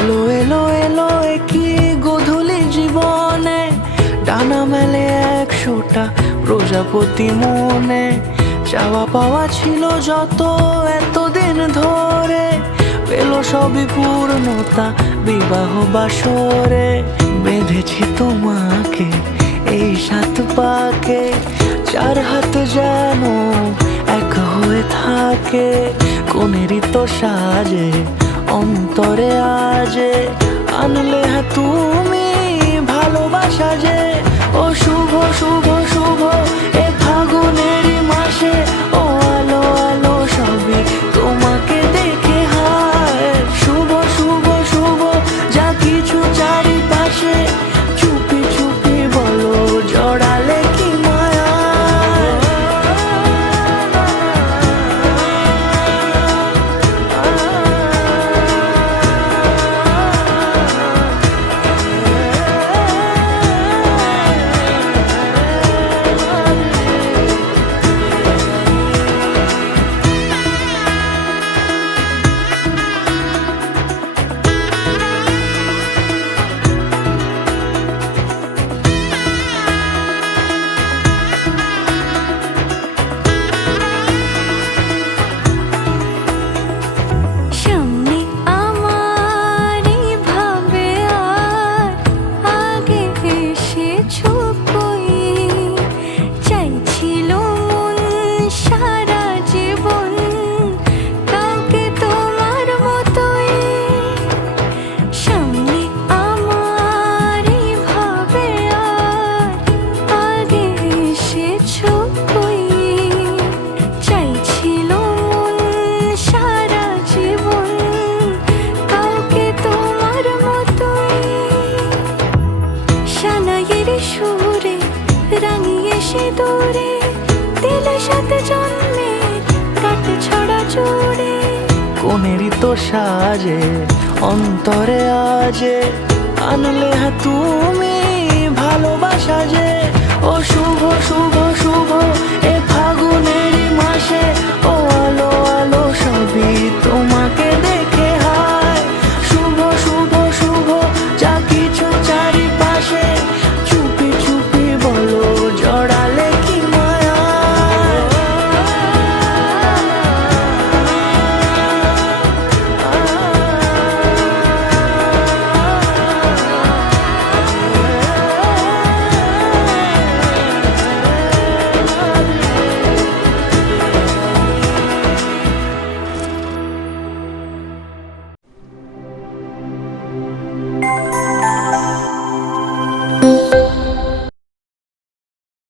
এলো এলো এলো একই গোধূলি জীবনে, ডানা মেলে 100টা প্রজাপতি মনে। চাওয়া পাওয়া ছিল যত এতদিন ধরে, পেল সবই পূর্ণতা বিবাহ বাসরে। বেঁধেছি তোমাকে এই 7 পাকে, 4 হাত যেন এক হয়ে থাকে। কোনেরই তো সাজে অন্তরে আজে, আনলে হ্যাঁ তুমি ভালোবাসা যে। ও শুভ শুভ শুভ এ ফাগুনেরই মাসে, ও আলো আলো সবই তোমাকে দেখে হায়। শুভ শুভ শুভ যা কিছু চারিপাশে, চুপি চুপি বলো জড়ালে কি মায়া। সুরে রাঙিয়ে সে দূরে, দিলে 7 জন্মের কাট ছড়া জুড়ে। কোনেরই তো সাজে অন্তরে আজে, আনলে হ্যাঁ তুমি ভালোবাসা যে। ও শুভ শুভ শুভ